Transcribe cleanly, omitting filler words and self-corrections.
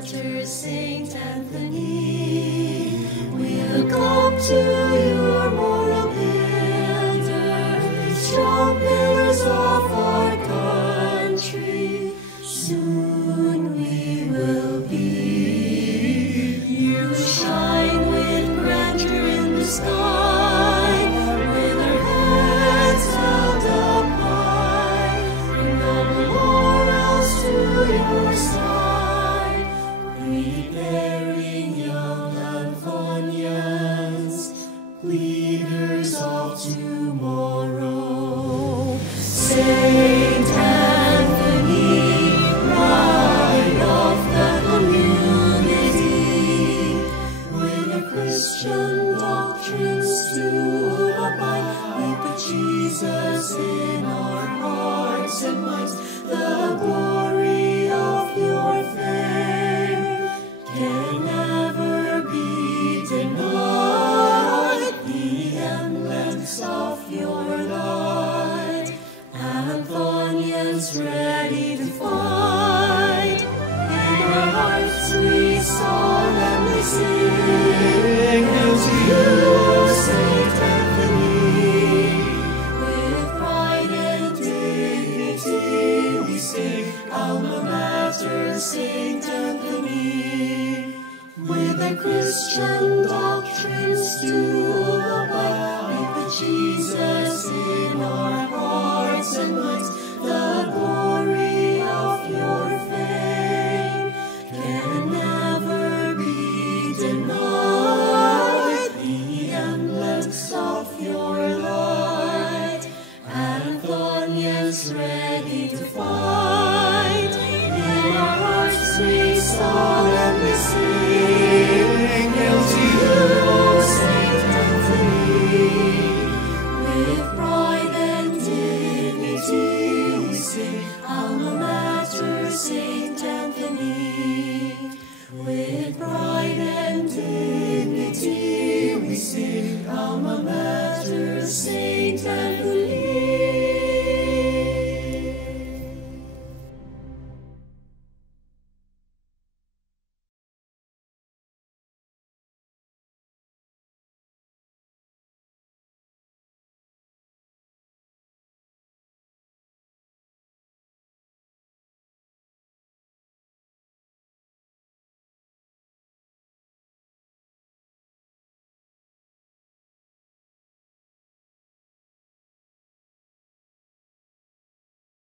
mater, Saint Anthony. We look up to your moral builders, strong pillars of our country. Soon we will be. You shine with grandeur in the sky, with our heads held up high, bring noble laurels to your side, preparing young Anthonians, leaders of tomorrow. Saint Anthony, pride of the community, with the Christian doctrines to abide, we put Jesus in our hearts and minds. The glory of your fame can never be denied. The emblems of your light, Anthonians ready to fight. In our hearts we solemnly sing hail to you, Saint Anthony. With pride and dignity we sing Alma Mater, Saint Anthony. With the Christian doctrines to abide, we put Jesus in our hearts and minds.